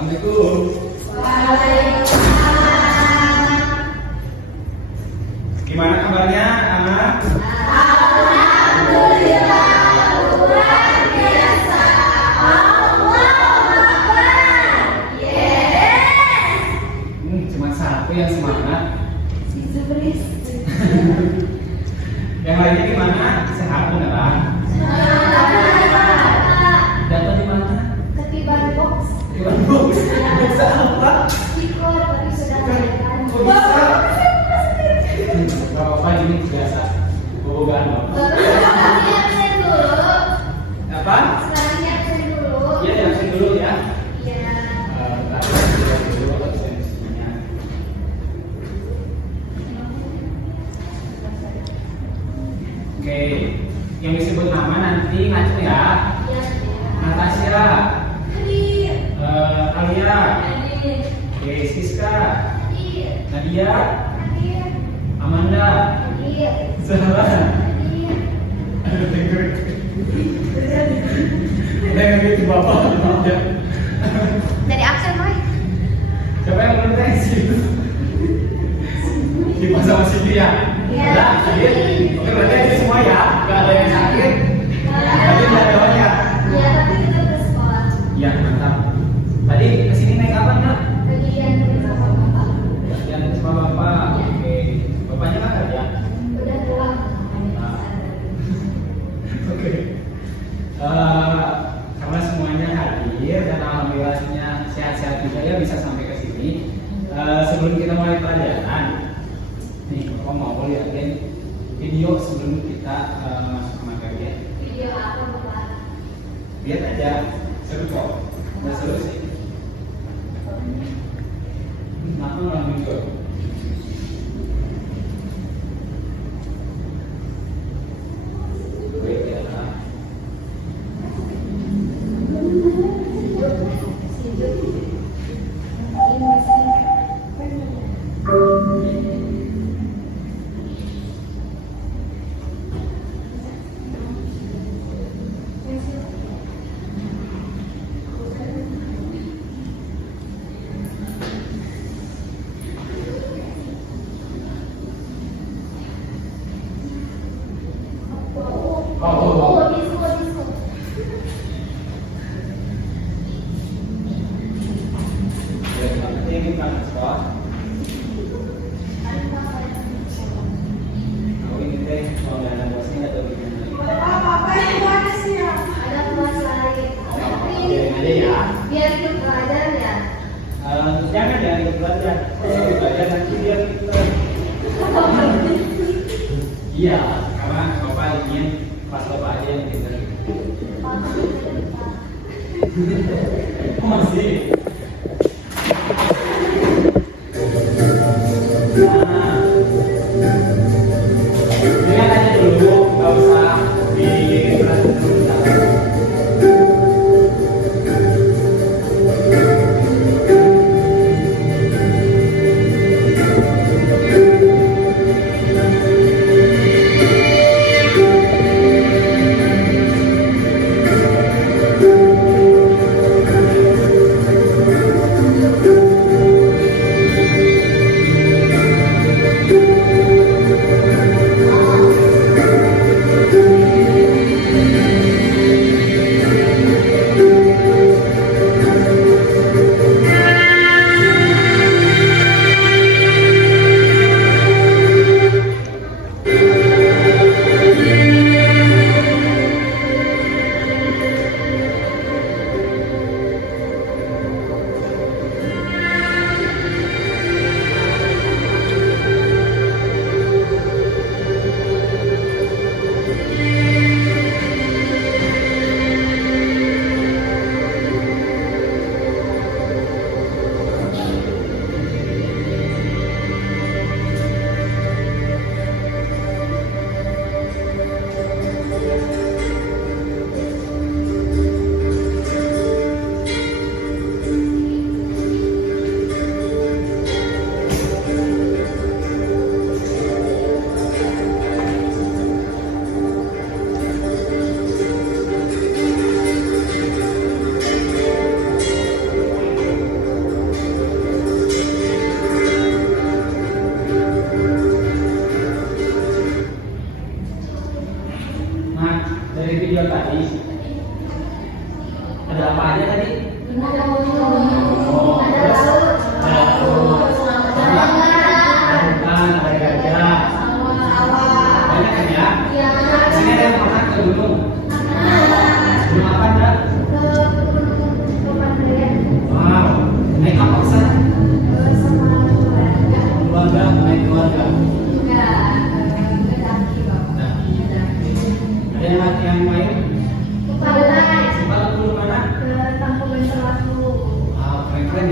Assalamualaikum. Gimana kabarnya anak? Alhamdulillah luar biasa. Allahu Akbar. Yes. Cuma satu yang semangat. Si Zubris. Yang lainnya gimana? Sehat beneran? Dapat di mana? Ketiban box. Bisa apa? Speaker tadi sudah kelihatan. Kok bisa? Gak apa-apa, ini biasa. Bobogan loh. Sekarang absen dulu. Apa? Sekarang absen dulu. Iya, diabsen dulu ya. Iya. Bentar, lihat dulu absensinya. Oke, yang disebut nama nanti ngaco ya. Iya. Natasha, Hadir. Alia, Hadir. oke, Siska, Hadir. Nadia, Hadir. Amanda, Hadir. Zahra. Hadir. Udah yang gitu bapak. Dari absen, Boy. Siapa yang belum tes? Di masa masih dia. Iya. Udah, hadir. Oke, berarti itu semua ya. Gak ada yang sakit. Tadi udah ada banyak. Iya, tapi kita bersekolah. Iya, mantap. Tadi kesini naik apa nak? Bagian bersama Bapak. Yang sama bapak. Oke, bapaknya kan kerja. Udah tua. Oke. Karena semuanya hadir dan alhamdulillahnya sehat-sehat juga ya bisa sampai ke sini. Sebelum kita mulai pelajaran, nih Bapak mau lihatin video sebelum kita masuk ke materi ya. Video apa, Bapak? Lihat aja, seru kok. Nggak seru sih. Kenapa nggak muncul? Baik ya. Ini kan sekolah. Ini teh kalau nggak ada bosnya atau gimana? Ada kelas lain. Biarin aja ya. Biar ikut pelajaran ya. Jangan ikut belajar. Ikut belajar nanti biar kita. Iya, karena bapak ingin pas bapak aja yang pintar. Oh, masih. Lihat aja dulu, nggak usah diperhatiin dulu.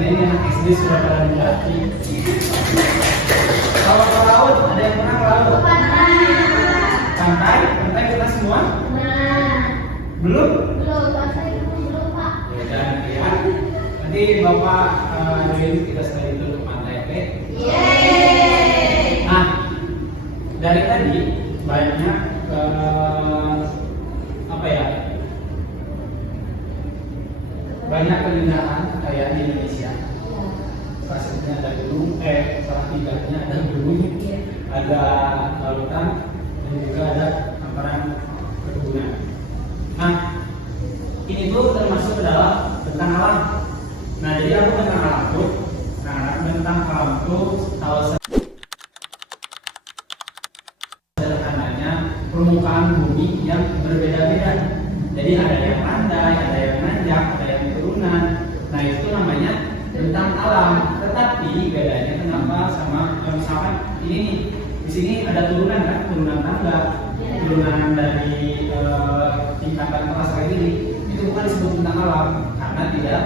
ini anak SD sudah pada mengerti. Kalau ke laut, ada yang pernah ke laut? Pantai, pantai pernah semua? Belum? Ya, jangan ya. Nanti Bapak doain kita sekali dulu ke pantai, oke? Nah, dari tadi banyak apa ya? Banyak keindahan kayak di Indonesia. Salah satunya ada gunung, salah tiganya ada gunung, ada lautan, dan juga ada hamparan perkebunan. Nah, ini tuh termasuk ke dalam tentang alam. Nah, jadi aku tentang alam tuh, tentang alam tuh kalau sederhananya permukaan bumi yang berbeda-beda. Jadi ada yang landai, ada yang nanjak, ada yang turunan. Nah, itu namanya tentang alam. Tetapi bedanya kenapa sama misalkan ini nih, di sini ada turunan kan, turunan tangga, turunan dari tingkatan kelas kayak gini. Itu bukan disebut tentang alam karena tidak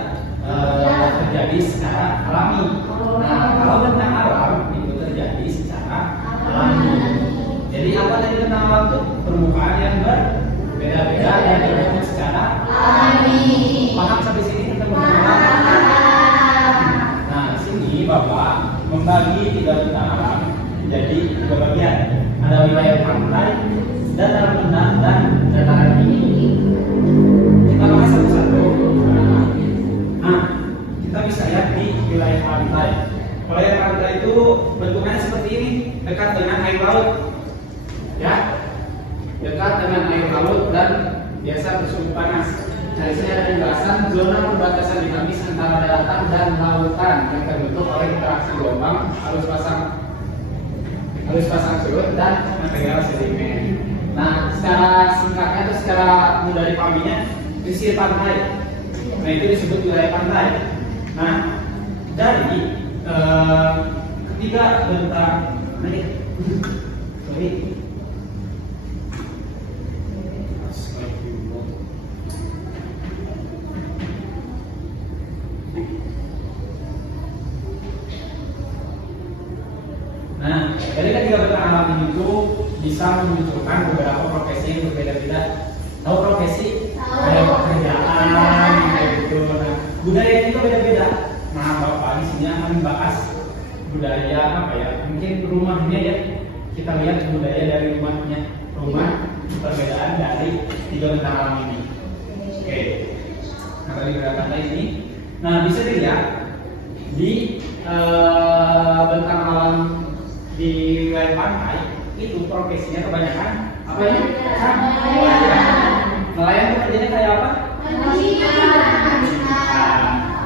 terjadi secara alami. Nah, kalau tentang alam itu terjadi secara alami. Jadi apa tadi tentang alam itu? Permukaan yang berbeda-beda yang terbentuk secara alami. Paham sampai sini kita mengenal? Nah, sini Bapak membagi 3 bentang alam menjadi 3 bagian. Ada wilayah pantai, dataran rendah, dan dataran tinggi. Kita bahas satu-satu. Nah, kita bisa lihat di wilayah pantai. Wilayah pantai itu bentukannya seperti ini, dekat dengan air laut. Ya, dekat dengan air laut dan biasa bersuhu panas. Nah, di sini ada penjelasan zona perbatasan dinamis antara daratan dan lautan yang terbentuk oleh interaksi gelombang, arus pasang surut dan material sedimen. Nah, secara singkatnya atau secara mudah dipahaminya, pesisir pantai. Nah, itu disebut wilayah pantai. Nah, dari ketiga bentang Nah, dari ketiga bentang alam ini tuh bisa memunculkan beberapa profesi yang berbeda-beda. Tahu profesi? Kayak pekerjaan, kayak gitu. Nah, budaya itu beda-beda. Nah, Bapak di sini akan membahas budaya apa ya? Mungkin rumahnya ya. Kita lihat budaya dari rumahnya. Rumah perbedaan dari 3 bentang alam ini. Oke. Nah, tadi gerakan ini. Nah, bisa dilihat di bentang alam di wilayah pantai itu profesinya kebanyakan apa ya? Nelayan itu kerjanya kayak apa?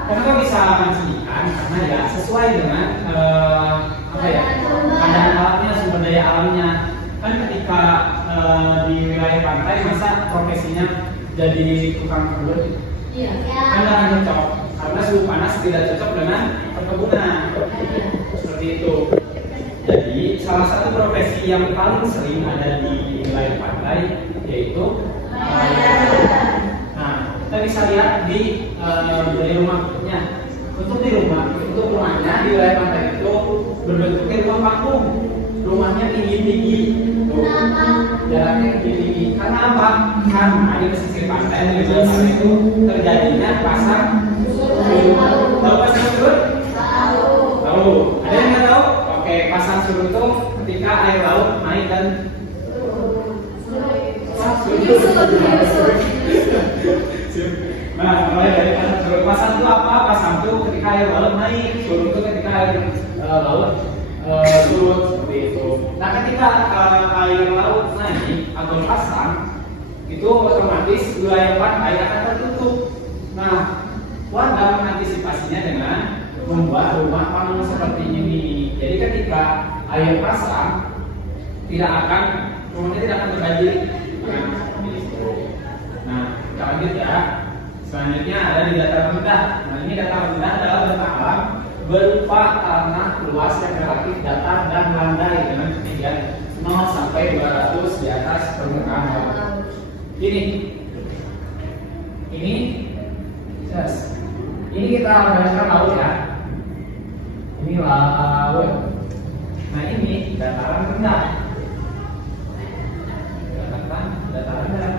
Kenapa bisa mancing ikan? Karena ya sesuai dengan apa ya? Keadaan alamnya, sumber daya alamnya. Kan ketika di wilayah pantai masa profesinya jadi tukang kebun? Kan nggak cocok karena suhu panas tidak cocok dengan perkebunan. Seperti itu. Jadi salah satu profesi yang paling sering ada di wilayah pantai yaitu nah, kita bisa lihat di rumahnya. Untuk rumahnya di wilayah pantai itu berbentuknya rumah panggung. Rumahnya tinggi-tinggi, jaraknya tinggi-tinggi. Karena apa? Karena di pesisir pantai di wilayah pantai itu terjadinya pasang surut. Tahu pasang surut? Tahu. Ada yang nggak tahu? Oke, pasang surut itu ketika air laut naik dan nah, mulai dari pasang surut. Pasang itu apa? Pasang itu ketika air laut naik, surut itu ketika air laut surut, seperti itu. Nah, ketika air laut naik atau pasang, itu otomatis wilayah pantai akan tertutup. Nah, warga mengantisipasinya dengan membuat rumah panggung seperti ini. Jadi ketika air pasang rumahnya tidak akan terbanjiri. Nah, kita lanjut ya. Selanjutnya ada di dataran rendah. Nah, ini dataran rendah adalah bentang alam berupa tanah luas yang relatif datar dan landai dengan ketinggian 0 sampai 200 di atas permukaan bawah. Ini kita bayangkan laut ya. ini laut. Nah ini dataran rendah. Dataran rendah.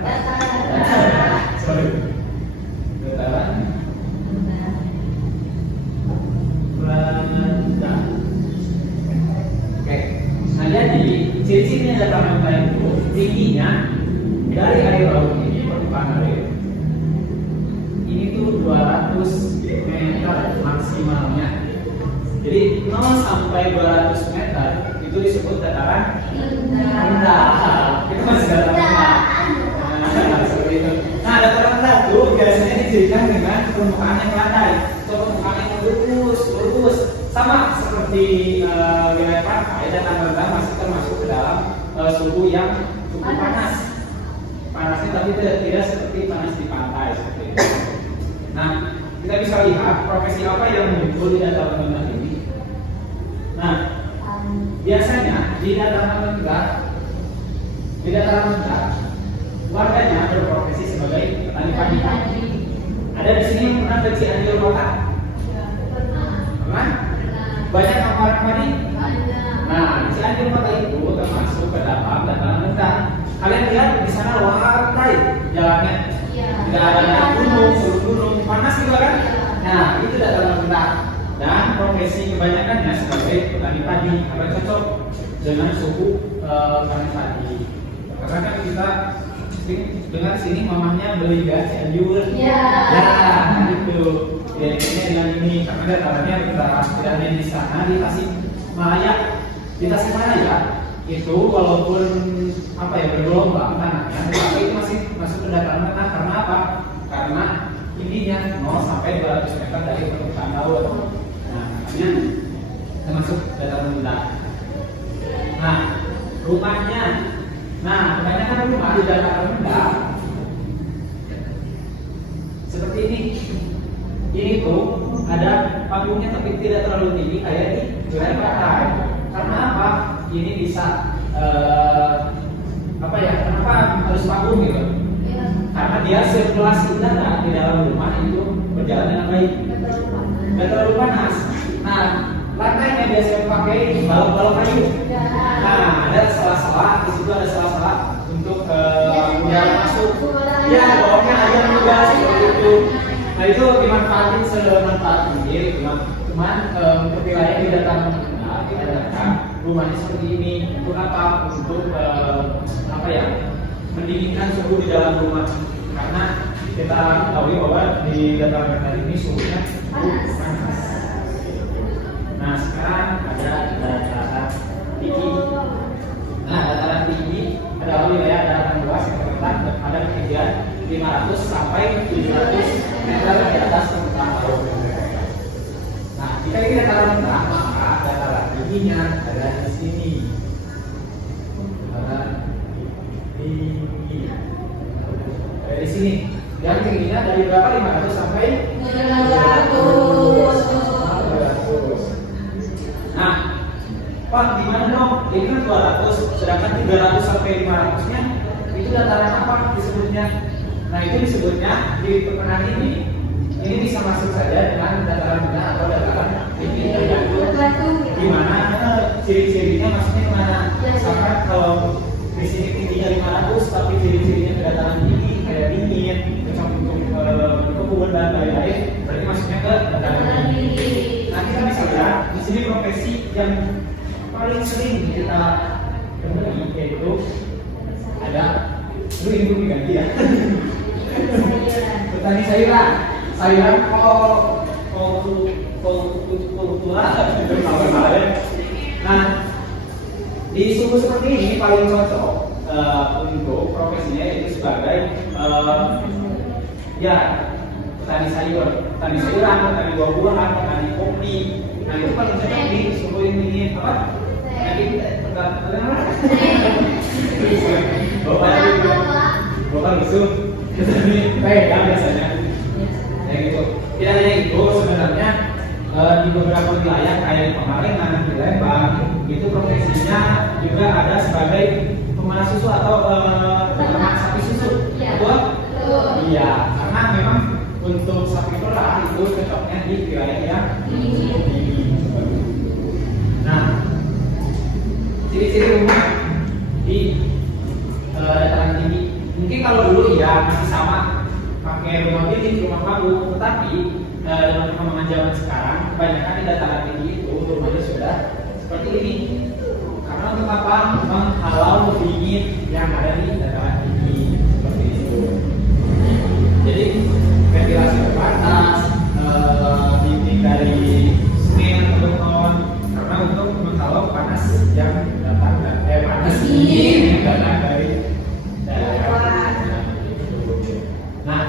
Sorry. Dataran rendah. Oke. Nah jadi ciri-cirinya dataran rendah itu tingginya dari air laut ini permukaan air ini tuh 200 meter maksimalnya. Jadi 0 sampai 200 meter itu disebut dataran rendah. Itu masih dataran rendah. Nah, seperti itu. Nah, dataran rendah itu biasanya dijadikan dengan permukaan yang landai atau permukaan yang lurus. Sama seperti wilayah pantai, dataran rendah masih termasuk ke dalam suhu yang cukup panas. Panasnya tapi tidak seperti panas di pantai seperti itu. Nah, kita bisa lihat profesi apa yang muncul di dataran rendah ini. Nah, biasanya di dataran rendah warganya berprofesi sebagai petani padi. Ada di sini yang pernah ke Cianjur Kota? Pernah? Banyak amparan padi? Nah, di Cianjur Kota itu termasuk ke dalam dataran rendah. Kalian lihat di sana lantai jalannya, tidak ada gunung, panas juga kan? Nah, itu dataran rendah. Dan profesi kebanyakannya sebagai petani padi, karena cocok dengan suhu panen padi. Karena kan kita dengar sini mamahnya beli gas Cianjur. Ya, gitu. Ya, ini dengan ini karena datarannya rendah. Tidak hanya di sana di Tasikmalaya itu walaupun bergelombang tanahnya, tapi itu masih masuk ke dataran rendah. Karena apa? Karena tingginya 0 sampai 200 meter dari permukaan laut. Nah, makanya termasuk dataran rendah. Nah, rumahnya. Nah, kebanyakan rumah di dataran rendah seperti ini. Ini tuh ada panggungnya tapi tidak terlalu tinggi kayak di wilayah pantai. Karena apa? Ini bisa kenapa harus panggung gitu? Karena dia sirkulasi udara di dalam rumah itu berjalan dengan baik, tidak terlalu panas. Nah, lantainya biasanya pakai balok-balok kayu. Nah, ada sela-sela, di situ ada sela-sela untuk udara masuk. Ya, bawahnya air juga seperti itu. Nah, itu dimanfaatin semanfaat mungkin. Cuman untuk wilayah di dataran rendah kita rumahnya seperti ini untuk apa? Untuk mendinginkan suhu di dalam rumah. Karena kita tahu bahwa di dataran rendah ini suhunya panas. Nah, sekarang ada dataran tinggi. Nah, dataran tinggi adalah wilayah dataran luas yang terletak pada ketinggian 500 sampai 700 meter di atas permukaan laut. Nah, jika ini dataran rendah, maka dataran tingginya ada di sini. Dataran tinggi dari sini. Dan tingginya dari berapa? 500 sampai 700. Nah, Pak, gimana dong? Ini kan 200, sedangkan 300 sampai 500-nya itu dataran apa disebutnya? Nah, itu disebutnya di perkenan ini bisa masuk saja dengan dataran rendah atau dataran tinggi tergantung gimana ciri-cirinya maksudnya kemana. Misalkan kalau di sini tingginya 500 tapi ciri-cirinya ke dataran tinggi kayak dingin, cocok untuk kebun dan lain-lain, berarti masuknya ke dataran tinggi. Nah, kita bisa lihat di sini profesi yang paling sering kita temui yaitu ada ini ganti ya. Petani sayuran kultura. Nah, di suhu seperti ini paling cocok untuk profesinya itu sebagai petani sayuran, petani buah-buahan, petani kopi. Nah, itu paling cocok di suhu ini apa? Bapak rusuh, petani pegang biasanya. Kayak gitu. Tidak hanya itu, sebenarnya di beberapa wilayah kayak di Pangalengan, di Lembang, itu profesinya juga ada sebagai pemanah susu atau peternak sapi susu. Betul? Iya, karena memang untuk sapi perah itu cocoknya di wilayah yang tinggi. ya masih sama pakai rumah bilik, rumah panggung, tetapi dengan perkembangan zaman sekarang kebanyakan di dataran tinggi itu rumahnya sudah seperti ini. Karena untuk apa? Menghalau dingin yang ada di dataran tinggi seperti itu. Jadi ventilasi terbatas, dinding dari semen atau beton, karena untuk menghalau panas yang datang dari panas dingin yang datang dari daerah. Nah,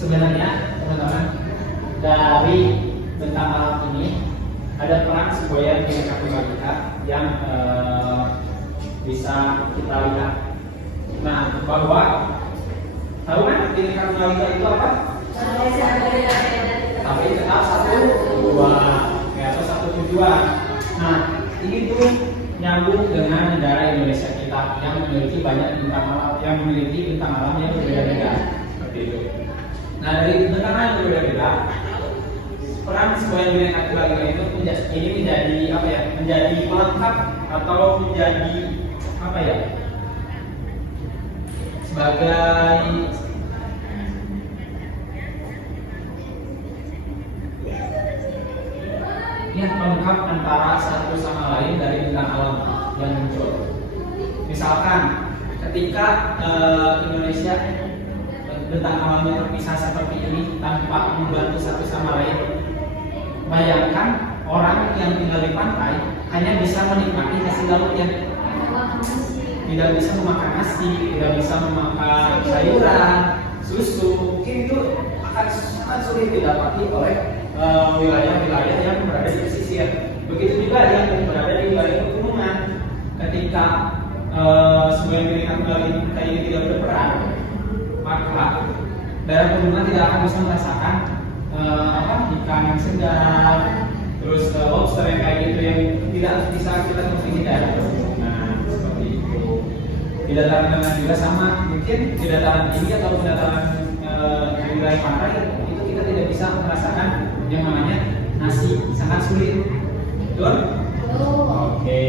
sebenarnya teman-teman, dari bentang alam ini ada peran semboyan Bhinneka Tunggal Ika yang bisa kita lihat. Nah, bahwa tahu kan Bhinneka Tunggal Ika itu apa? Tapi tetap satu tujuan, atau satu tujuan. Nah, ini tuh nyambung dengan negara Indonesia kita yang memiliki banyak bintang alam, yang berbeda-beda seperti itu. Nah, dari bintang alam yang berbeda-beda, peran semboyan Bhinneka Tunggal Ika itu ini menjadi apa ya? Menjadi pelengkap atau menjadi apa ya? Sebagai pelengkap antara satu sama lain dari bintang alam yang muncul. Misalkan ketika Indonesia bentang alamnya terpisah seperti ini tanpa membantu satu sama lain, bayangkan orang yang tinggal di pantai hanya bisa menikmati hasil lautnya, tidak bisa memakan nasi, tidak bisa memakan sayuran, susu. Mungkin itu akan sangat sulit didapati oleh wilayah-wilayah yang berada di pesisir. Begitu juga yang berada di wilayah pegunungan. Ketika semboyan Bhinneka Tunggal Ika ini tidak berperan, maka daerah pegunungan tidak akan bisa merasakan ikan yang segar, terus lobster yang kayak gitu yang tidak bisa kita temui di daerah pegunungan seperti itu. Di dataran tengah juga sama, mungkin di dataran tinggi atau dataran di wilayah pantai itu kita tidak bisa merasakan yang namanya nasi, sangat sulit. Betul? Oke.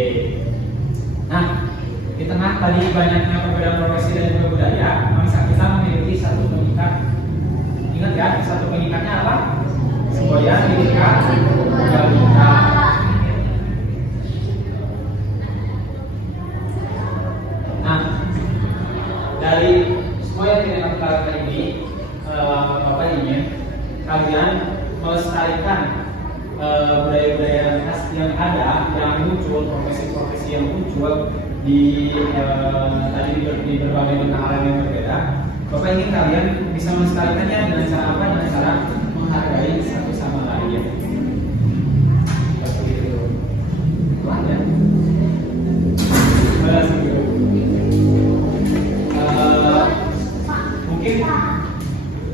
Nah, di tengah tadi banyaknya perbedaan profesi dan juga budaya, bangsa kita memiliki satu pengikat. Ingat ya, satu pengikatnya apa? Semboyan Bhinneka Tunggal Ika. Nah, dari semboyan Bhinneka Tunggal Ika ini, Bapak ingin kalian melestarikan budaya-budaya khas yang ada, yang muncul, profesi-profesi yang muncul di berbagai bentang alam yang berbeda. Bapak ingin kalian bisa melestarikannya dengan cara apa? Dengan cara menghargai satu sama lain. Seperti itu. Itu aja. Mungkin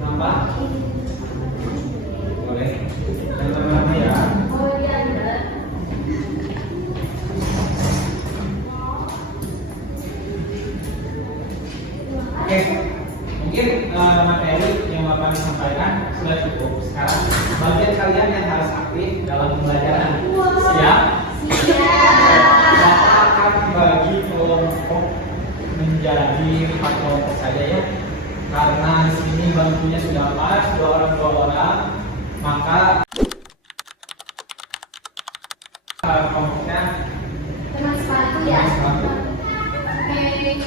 nambah? Boleh. Dan teman-teman ya. Oke, mungkin materi yang Bapak sampaikan sudah cukup. Sekarang bagian kalian yang harus aktif dalam pembelajaran. Siap? Bapak akan bagi kelompok menjadi 4 kelompok saja ya. Karena di sini bangkunya sudah pas, 2 orang, maka kelompoknya teman sepatu ya.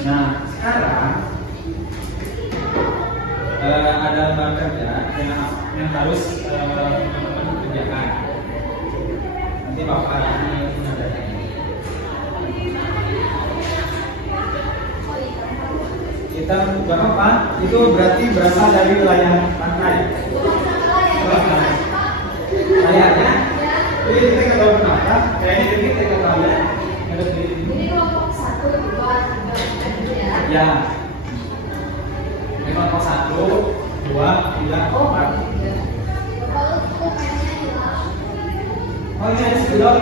Nah, sekarang ada lembar kerja yang harus teman-teman kerjakan. Nanti Bapak ini menandatangani. Kita berapa? Itu berarti berasal dari wilayah pantai. Kayaknya, jadi kita nggak tahu kenapa. Kayaknya kita nggak tahu ya. Ini kelompok 1, 2, 3 ya. Ya. Ini kelompok 1, 2, 3, 4. Oh ini ada sebelum.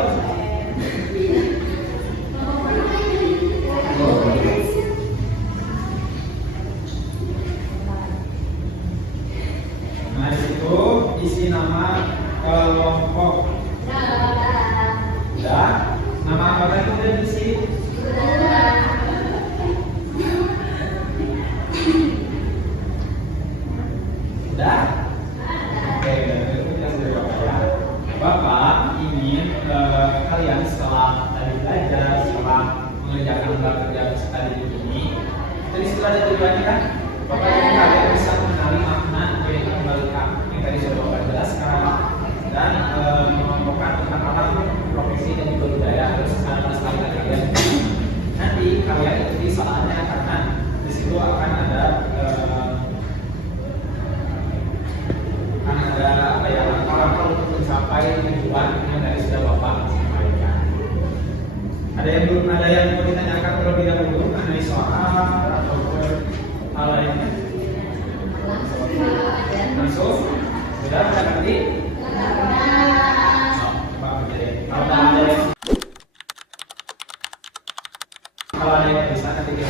Nah di situ isi nama kelompok. Udah. Nama anggota itu udah diisi. kalian setelah tadi belajar, setelah mengerjakan kerja tadi ini, jadi sudah ada tujuannya kan? Bapak Ibu kalian bisa mengenali makna dari kembalikan yang tadi sudah Bapak jelaskan dan mengelompokkan tentang alam profesi dan juga budaya harus ada sekali kalian. Nanti kalian ikuti soalnya karena di situ akan ada apa ya langkah-langkah untuk mencapai tujuan yang tadi sudah Bapak sampaikan. Ada yang mau ditanyakan terlebih dahulu mengenai soal ataupun hal lainnya? Langsung? Sudah ngerti? Kalau ada yang bisa nanti kita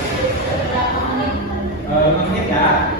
menit ya.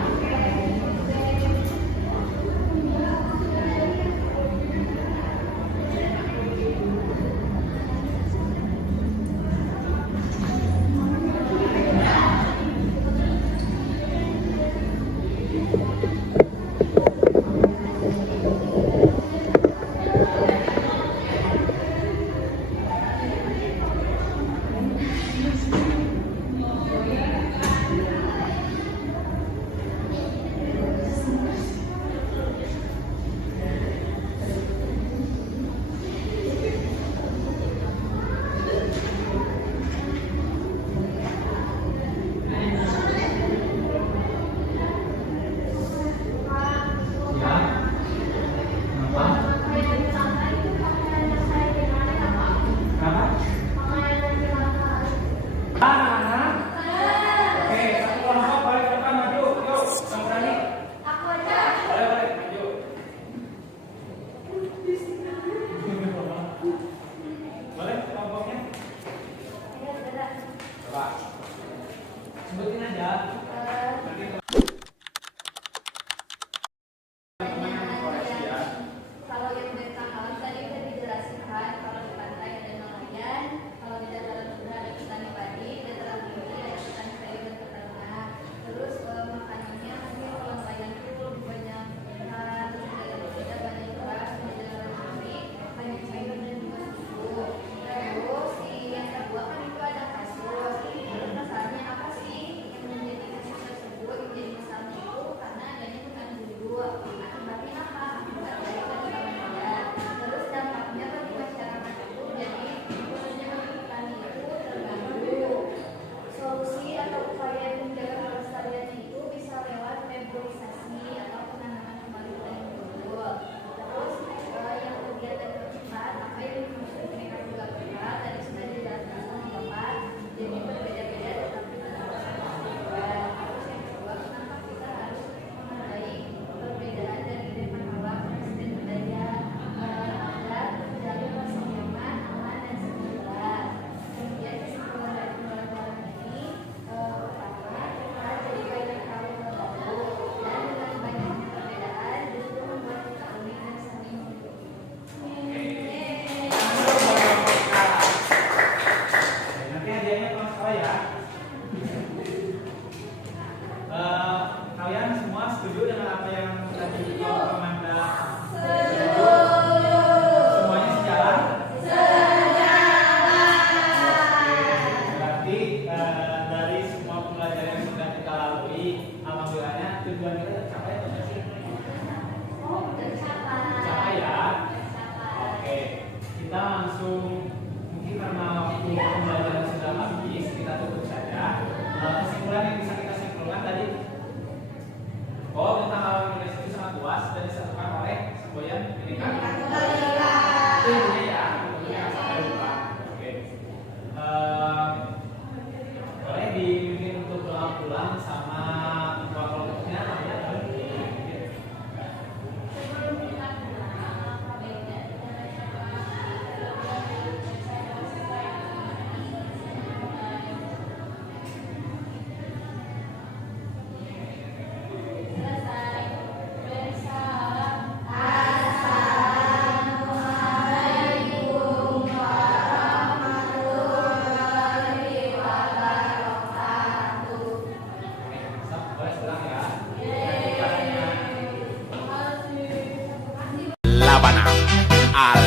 Sebutin aja. Kalau yang tentang alam tadi udah dijelaskan. Kalau di pantai ada nelayan, kalau di dataran rendah ada petani padi, dataran tinggi ada petani sayur dan peternak. Terus makanannya mungkin kalau nelayan itu lebih banyak ikan, terus ada banyak beras, di dataran tinggi banyak sayur dan juga susu. Terus di yang kedua kan itu ada kasus. Terus masalahnya apa sih yang menjadi kasus tersebut menjadi masalah itu karena adanya bukan dulu. Akibatnya apa? Terus dampaknya bagi masyarakat itu jadi khususnya bagi petani itu terganggu. Solusi atau upaya yang menjaga kelestariannya itu bisa lewat reboisasi atau penanaman kembali hutan yang gundul. Terus yang kegiatan tercepat apa yang dimaksud mereka juga berat tadi sudah dijelaskan sama Bapak. Jadi berbeda-beda tetapi tetap sama tujuan. Terus yang kedua kenapa kita harus menghargai perbedaan dari depan alam dan budaya agar terjalin rasa nyaman, aman dan sejahtera. Kemudian kesimpulan dari pembelajaran ini pertama kita jadi banyak hal yang baru dan dengan banyaknya perbedaan justru membuat kita unik dan saling Nanti hadiahnya kalau salah ya. Kalian semua setuju dengan apa yang tadi Amanda? Semuanya sejalan? Berarti dari semua pembelajaran yang sudah kita lalui, alhamdulillahnya tujuan kita tercapai atau tidak sih? Tercapai ya. Oke, kita langsung mungkin karena waktu pembelajaran sudah habis, kita tutup saja. Kesimpulan yang bisa kita simpulkan tadi, tentang alam Indonesia itu sangat luas dan disatukan oleh semboyan pendidikan. Itu intinya ya, tentunya sampai lupa. Oke. Boleh dibimbing untuk ulang-ulang sama kelompoknya ya. Boleh ulang ya. Labana al